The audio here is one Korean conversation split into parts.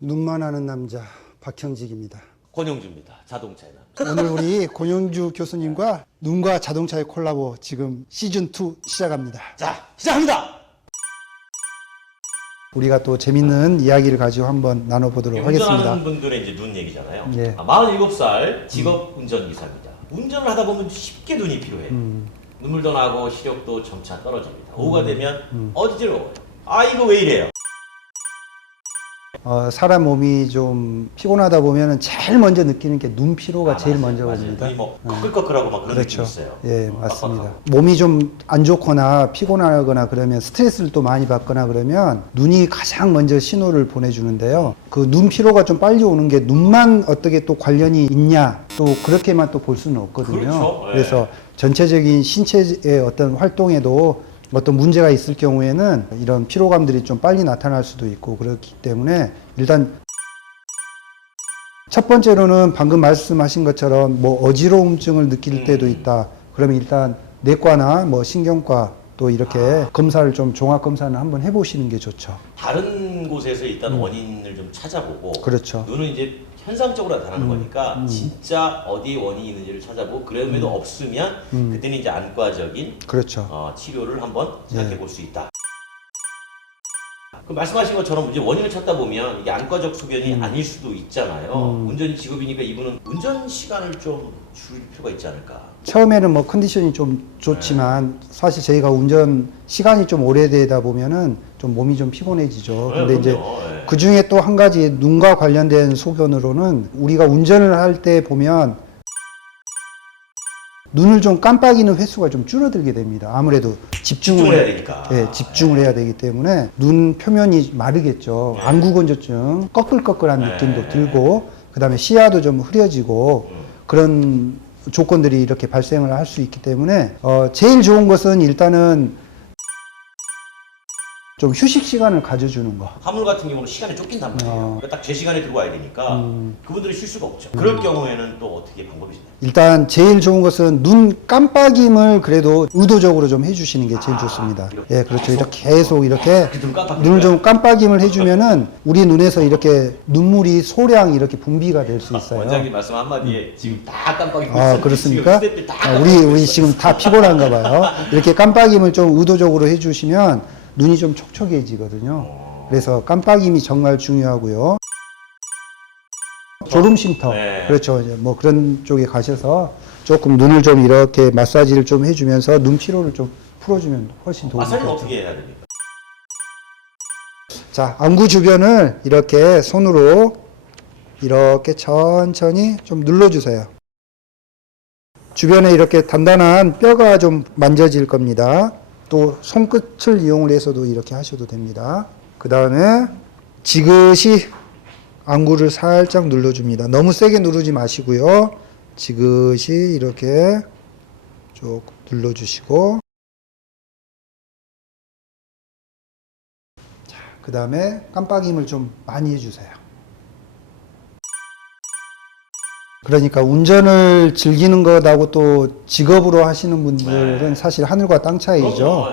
눈만 아는 남자 박형직입니다. 권영주입니다. 자동차의 남자. 오늘 우리 권영주 교수님과 눈과 자동차의 콜라보 지금 시즌2 시작합니다. 자, 시작합니다. 우리가 또 재밌는 이야기를 가지고 한번 나눠보도록 하겠습니다. 운전하는 분들의 이제 눈 얘기잖아요. 예. 47살 직업 운전기사입니다. 운전을 하다 보면 쉽게 눈이 필요해요. 눈물도 나고 시력도 점차 떨어집니다. 오후가 되면 어지러워요. 아, 이거 왜 이래요? 사람 몸이 좀 피곤하다 보면 제일 먼저 느끼는 게 눈 피로가 제일 맞아요, 먼저 맞아요. 옵니다. 눈이 뭐 꺼끌꺼끌하고 막 그런 그렇죠. 느낌이 있어요. 예, 맞습니다. 빡빡하고. 몸이 좀 안 좋거나 피곤하거나 그러면 스트레스를 또 많이 받거나 그러면 눈이 가장 먼저 신호를 보내주는데요. 그 눈 피로가 좀 빨리 오는 게 눈만 어떻게 또 관련이 있냐 또 그렇게만 또 볼 수는 없거든요. 그렇죠. 예. 그래서 전체적인 신체의 어떤 활동에도 어떤 문제가 있을 경우에는 이런 피로감들이 좀 빨리 나타날 수도 있고 그렇기 때문에 일단 첫 번째로는 방금 말씀하신 것처럼 뭐 어지러움증을 느낄 때도 있다. 그러면 일단 내과나 뭐 신경과 또 이렇게 검사를 좀 종합 검사는 한번 해보시는 게 좋죠. 다른 곳에서 일단 원인을 좀 찾아보고 그렇죠. 눈은 이제 현상적으로 나타나는 거니까 진짜 어디에 원인이 있는지를 찾아보고 그럼에도 없으면 그때는 이제 안과적인 그렇죠. 치료를 한번 생각해 볼 수 있다. 그 말씀하신 것처럼 이제 원인을 찾다 보면 이게 안과적 소견이 아닐 수도 있잖아요. 운전이 직업이니까 이분은 운전 시간을 좀 줄일 필요가 있지 않을까. 처음에는 뭐 컨디션이 좀 좋지만 사실 저희가 운전 시간이 좀 오래되다 보면은 좀 몸이 좀 피곤해지죠. 근데 이제 네. 그 중에 또 한 가지 눈과 관련된 소견으로는 우리가 운전을 할 때 보면 눈을 좀 깜빡이는 횟수가 좀 줄어들게 됩니다. 아무래도 집중을 해야 되니까. 예, 집중을 해야 되기 때문에 눈 표면이 마르겠죠. 네. 안구건조증, 꺼끌꺼끌한 네. 느낌도 들고 그다음에 시야도 좀 흐려지고 그런 조건들이 이렇게 발생을 할 수 있기 때문에 제일 좋은 것은 일단은 좀 휴식 시간을 가져주는 거. 화물 같은 경우는 시간이 쫓긴단 말이에요. 그러니까 딱 제 시간에 들고 와야 되니까 그분들이 쉴 수가 없죠. 그럴 경우에는 또 어떻게 방법이 있나요? 일단 제일 좋은 것은 눈 깜빡임을 그래도 의도적으로 좀 해주시는 게 제일 좋습니다. 이렇게 예, 그렇죠. 이렇게 계속 이렇게 눈 깜빡이는 눈을 거야? 좀 깜빡임을 해주면은 우리 눈에서 이렇게 눈물이 소량 이렇게 분비가 될 수 있어요. 원장님 말씀 한마디에 지금 다 깜빡이고 아, 있어요. 그렇습니까? 지금 스태프들이 다 아, 깜빡이고 우리 있어요. 지금 다 피곤한가 봐요. 이렇게 깜빡임을 좀 의도적으로 해주시면 눈이 좀 촉촉해지거든요. 그래서 깜빡임이 정말 중요하고요. 졸음쉼터. 네. 그렇죠. 이제 뭐 그런 쪽에 가셔서 조금 눈을 좀 이렇게 마사지를 좀 해주면서 눈 피로를 좀 풀어주면 훨씬 도움이 마사지는 되죠. 어떻게 해야 됩니까? 자, 안구 주변을 이렇게 손으로 이렇게 천천히 좀 눌러주세요. 주변에 이렇게 단단한 뼈가 좀 만져질 겁니다. 또 손끝을 이용을 해서도 이렇게 하셔도 됩니다. 그 다음에 지그시 안구를 살짝 눌러줍니다. 너무 세게 누르지 마시고요. 지그시 이렇게 쭉 눌러주시고 자, 그 다음에 깜빡임을 좀 많이 해주세요. 그러니까 운전을 즐기는 것하고 또 직업으로 하시는 분들은 사실 하늘과 땅 차이죠.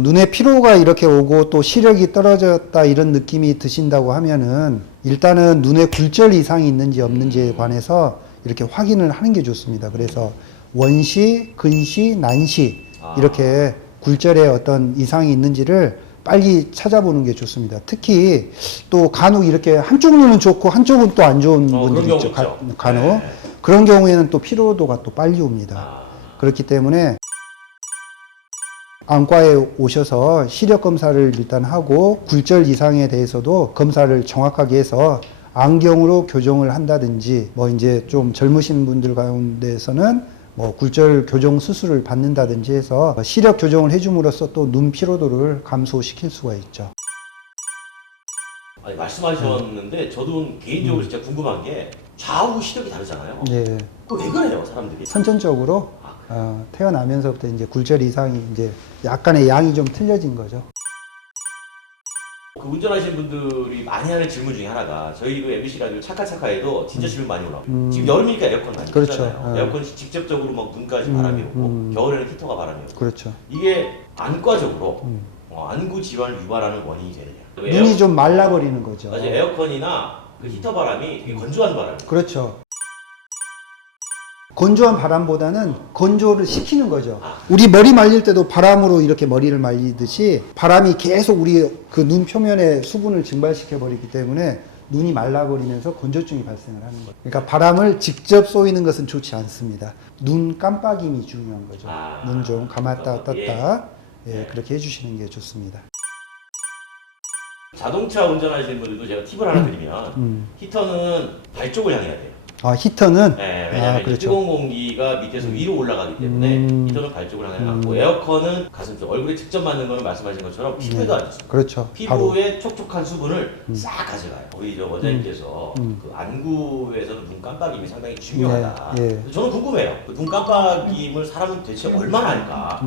눈에 피로가 이렇게 오고 또 시력이 떨어졌다 이런 느낌이 드신다고 하면은 일단은 눈에 굴절 이상이 있는지 없는지에 관해서 이렇게 확인을 하는 게 좋습니다. 그래서 원시, 근시, 난시 이렇게 굴절에 어떤 이상이 있는지를 빨리 찾아보는 게 좋습니다. 특히 또 간혹 이렇게 한쪽 눈은 좋고 한쪽은 또 안 좋은 분들이 있죠. 간혹. 네. 그런 경우에는 또 피로도가 또 빨리 옵니다. 그렇기 때문에 안과에 오셔서 시력 검사를 일단 하고 굴절 이상에 대해서도 검사를 정확하게 해서 안경으로 교정을 한다든지 뭐 이제 좀 젊으신 분들 가운데서는 뭐 굴절 교정 수술을 받는다든지 해서 시력 교정을 해줌으로써 또 눈 피로도를 감소시킬 수가 있죠. 아니, 말씀하셨는데 저도 개인적으로 진짜 궁금한 게 좌우 시력이 다르잖아요. 예. 그 왜 그래요, 사람들이? 선천적으로 태어나면서부터 이제 굴절 이상이 이제 약간의 양이 좀 틀려진 거죠. 그 운전하시는 분들이 많이 하는 질문 중에 하나가 저희 그 MBC 라디오 차카차카에도 진짜 질문 많이 올라와요. 지금 여름이니까 에어컨 많이 그렇죠. 쓰잖아요. 에어컨이 직접적으로 막 눈까지 바람이 오고 겨울에는 히터가 바람이 오고 그렇죠. 이게 안과적으로 안구 질환을 유발하는 원인이 되느냐? 눈이 좀 말라버리는 거죠. 맞아요. 에어컨이나 그 히터 바람이 되게 건조한 바람이에요. 그렇죠. 건조한 바람보다는 건조를 시키는 거죠. 우리 머리 말릴 때도 바람으로 이렇게 머리를 말리듯이 바람이 계속 우리 그 눈 표면에 수분을 증발시켜 버리기 때문에 눈이 말라버리면서 건조증이 발생을 하는 거예요. 그러니까 바람을 직접 쏘이는 것은 좋지 않습니다. 눈 깜빡임이 중요한 거죠. 눈 좀 감았다 떴다 그렇게 해주시는 게 좋습니다. 자동차 운전하시는 분들도 제가 팁을 하나 드리면 히터는 발 쪽을 향해야 돼요. 히터는? 네, 왜냐하면 그렇죠. 뜨거운 공기가 밑에서 위로 올라가기 때문에 히터는 발 쪽을 향하고 에어컨은 가슴 쪽, 얼굴에 직접 맞는 거는 말씀하신 것처럼 피부에도 안 좋습니다. 그렇죠. 피부에 촉촉한 수분을 싹 가져가요. 우리 저 원장님께서 그 안구에서는 눈 깜빡임이 상당히 중요하다. 예. 저는 궁금해요. 그 눈 깜빡임을 사람은 대체 얼마나 할까?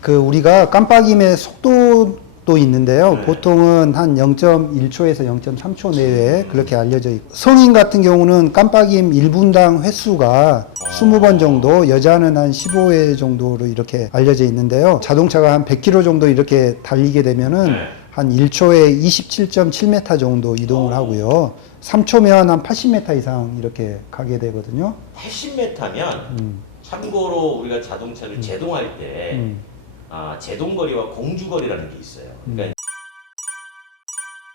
그 우리가 깜빡임의 속도도 있는데요. 네. 보통은 한 0.1초에서 0.3초 내외에 그렇게 알려져 있고 성인 같은 경우는 깜빡임 1분당 횟수가 20번 정도, 여자는 한 15회 정도로 이렇게 알려져 있는데요. 자동차가 한 100km 정도 이렇게 달리게 되면은 네. 한 1초에 27.7m 정도 이동을 하고요. 3초면 한 80m 이상 이렇게 가게 되거든요. 80m면 참고로 우리가 자동차를 제동할 때 제동거리와 공주거리라는 게 있어요. 그러니까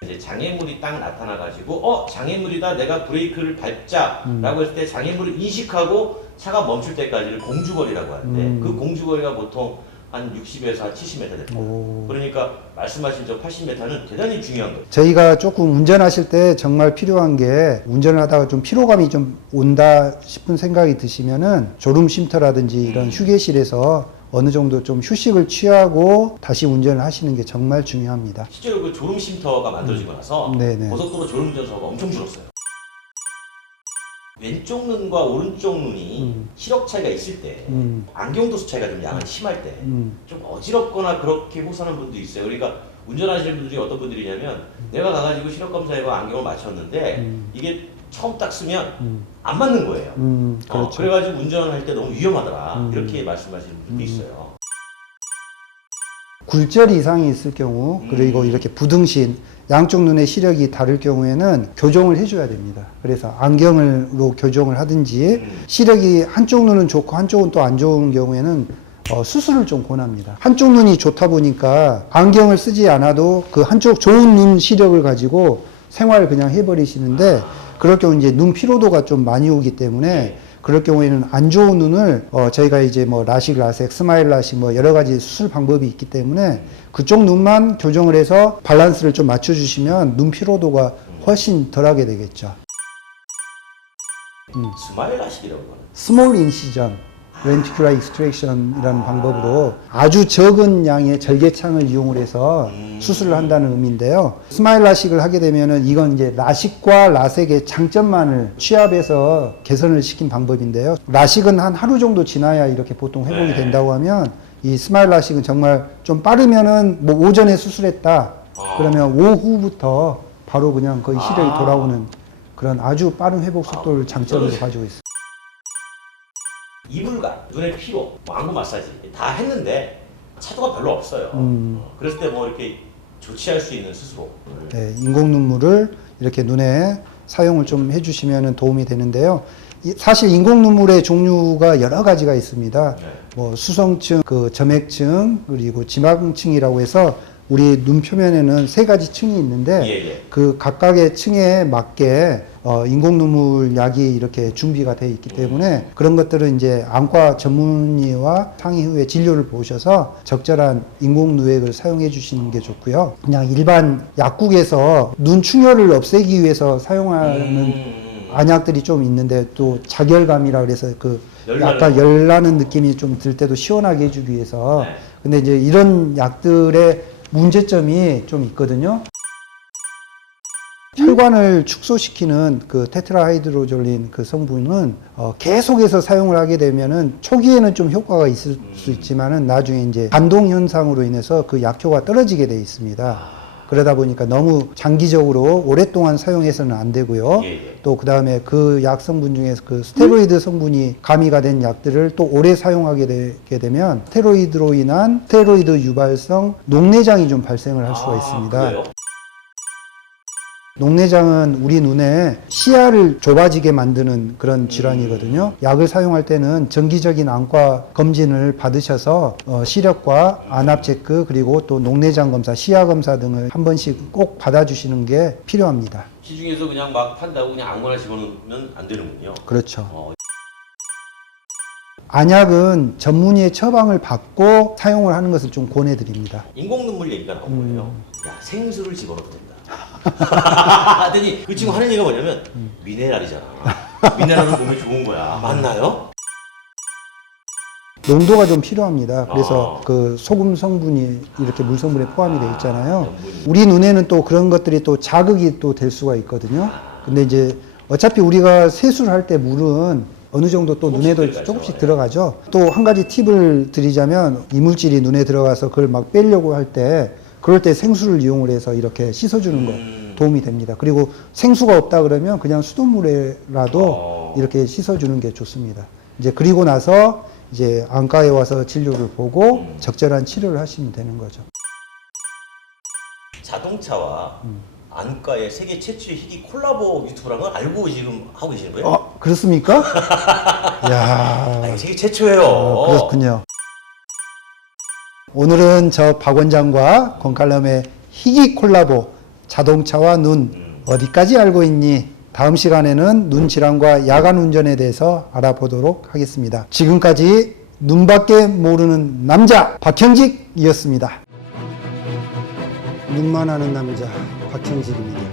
이제 장애물이 딱 나타나가지고 장애물이다 내가 브레이크를 밟자라고 했을 때 장애물을 인식하고 차가 멈출 때까지를 공주거리라고 하는데 그 공주거리가 보통 한 60에서 한 70m 됩니다. 그러니까 말씀하신 저 80m는 대단히 중요한 거예요. 저희가 조금 운전하실 때 정말 필요한 게 운전을 하다가 좀 피로감이 좀 온다 싶은 생각이 드시면은 졸음 쉼터라든지 이런 휴게실에서 어느 정도 좀 휴식을 취하고 다시 운전을 하시는 게 정말 중요합니다. 실제로 그 졸음 쉼터가 만들어지고 나서 네네. 고속도로 졸음 운전사가 엄청 줄었어요. 왼쪽 눈과 오른쪽 눈이 시력 차이가 있을 때 안경 도수 차이가 좀 약간 심할 때 좀 어지럽거나 그렇게 호소하는 분도 있어요. 그러니까 운전하시는 분들이 어떤 분들이냐면 내가 가가지고 시력 검사해서 안경을 맞췄는데 이게 처음 딱 쓰면 안 맞는 거예요. 그렇죠. 그래가지고 운전을 할 때 너무 위험하더라 이렇게 말씀하시는 분들도 있어요. 굴절 이상이 있을 경우 그리고 이렇게 부등신 양쪽 눈의 시력이 다를 경우에는 교정을 해줘야 됩니다. 그래서 안경으로 교정을 하든지 시력이 한쪽 눈은 좋고 한쪽은 또 안 좋은 경우에는 수술을 좀 권합니다. 한쪽 눈이 좋다 보니까 안경을 쓰지 않아도 그 한쪽 좋은 눈 시력을 가지고 생활을 그냥 해버리시는데 그럴 경우 이제 눈 피로도가 좀 많이 오기 때문에 그럴 경우에는 안 좋은 눈을 저희가 이제 뭐 라식, 라섹, 스마일 라식 뭐 여러 가지 수술 방법이 있기 때문에 그쪽 눈만 교정을 해서 밸런스를 좀 맞춰주시면 눈 피로도가 훨씬 덜하게 되겠죠. 스마일 라식이라고 하는 스몰 인시전, 렌티큘라 익스트랙션이라는 방법으로 아주 적은 양의 절개창을 이용을 해서 수술을 한다는 의미인데요. 스마일 라식을 하게 되면은 이건 이제 라식과 라섹의 장점만을 취합해서 개선을 시킨 방법인데요. 라식은 한 하루 정도 지나야 이렇게 보통 회복이 된다고 하면 이 스마일 라식은 정말 좀 빠르면은 뭐 오전에 수술했다 그러면 오후부터 바로 그냥 거의 시력이 돌아오는 그런 아주 빠른 회복 속도를 장점으로 가지고 있습니다. 이불감, 눈의 피로, 안구 마사지 다 했는데 차도가 별로 없어요. 그랬을 때 뭐 이렇게 조치할 수 있는 스스로 네, 인공 눈물을 이렇게 눈에 사용을 좀 해주시면 도움이 되는데요. 사실 인공 눈물의 종류가 여러 가지가 있습니다. 뭐 수성층, 그 점액층, 그리고 지망층이라고 해서 우리 눈 표면에는 3가지 층이 있는데 그 각각의 층에 맞게 인공 눈물 약이 이렇게 준비가 되어 있기 때문에 그런 것들은 이제 안과 전문의와 상의 후에 진료를 보셔서 적절한 인공 누액을 사용해 주시는 게 좋고요. 그냥 일반 약국에서 눈 충혈을 없애기 위해서 사용하는 안약들이 좀 있는데 또 자결감이라 그래서 그 약간 열나는 느낌이 좀 들 때도 시원하게 해주기 위해서 근데 이제 이런 약들의 문제점이 좀 있거든요. 혈관을 축소시키는 그 테트라하이드로졸린 그 성분은 계속해서 사용을 하게 되면은 초기에는 좀 효과가 있을 수 있지만은 나중에 이제 반동 현상으로 인해서 그 약효가 떨어지게 돼 있습니다. 그러다 보니까 너무 장기적으로 오랫동안 사용해서는 안 되고요. 예, 예. 또 그다음에 그 약 성분 중에서 그 스테로이드 성분이 가미가 된 약들을 또 오래 사용하게 되게 되면 스테로이드로 인한 스테로이드 유발성 녹내장이 좀 발생을 할 수가 있습니다. 그래요? 녹내장은 우리 눈에 시야를 좁아지게 만드는 그런 질환이거든요. 약을 사용할 때는 정기적인 안과 검진을 받으셔서 시력과 안압 체크 그리고 또 녹내장 검사, 시야 검사 등을 한 번씩 꼭 받아주시는 게 필요합니다. 시중에서 그냥 막 판다고 그냥 아무거나 집어넣으면 안 되는군요. 그렇죠. 안약은 전문의의 처방을 받고 사용을 하는 것을 좀 권해드립니다. 인공 눈물 얘기가 나온 거예요. 야, 생수를 집어넣어도 된다. 하더니 그 친구 하는 얘기가 뭐냐면 미네랄이잖아. 미네랄은 몸에 좋은 거야. 맞나요? 농도가 좀 필요합니다. 그래서 그 소금 성분이 이렇게 물 성분에 포함이 되어 있잖아요. 우리 눈에는 또 그런 것들이 또 자극이 또 될 수가 있거든요. 근데 이제 어차피 우리가 세수를 할 때 물은 어느 정도 또 눈에도 조금씩 들어가죠. 또 한 가지 팁을 드리자면 이물질이 눈에 들어가서 그걸 막 빼려고 할 때 그럴 때 생수를 이용을 해서 이렇게 씻어주는 거 도움이 됩니다. 그리고 생수가 없다 그러면 그냥 수돗물에라도 이렇게 씻어주는 게 좋습니다. 이제 그리고 나서 이제 안과에 와서 진료를 보고 적절한 치료를 하시면 되는 거죠. 자동차와 안과의 세계 최초의 희귀 콜라보 유튜브라는 걸 알고 지금 하고 계시는 거예요? 그렇습니까? 야, 이게 세계 최초예요. 그렇군요. 오늘은 저 박 원장과 권칼럼의 희귀 콜라보 자동차와 눈 어디까지 알고 있니? 다음 시간에는 눈 질환과 야간 운전에 대해서 알아보도록 하겠습니다. 지금까지 눈밖에 모르는 남자 박형직이었습니다. 눈만 아는 남자 박형직입니다.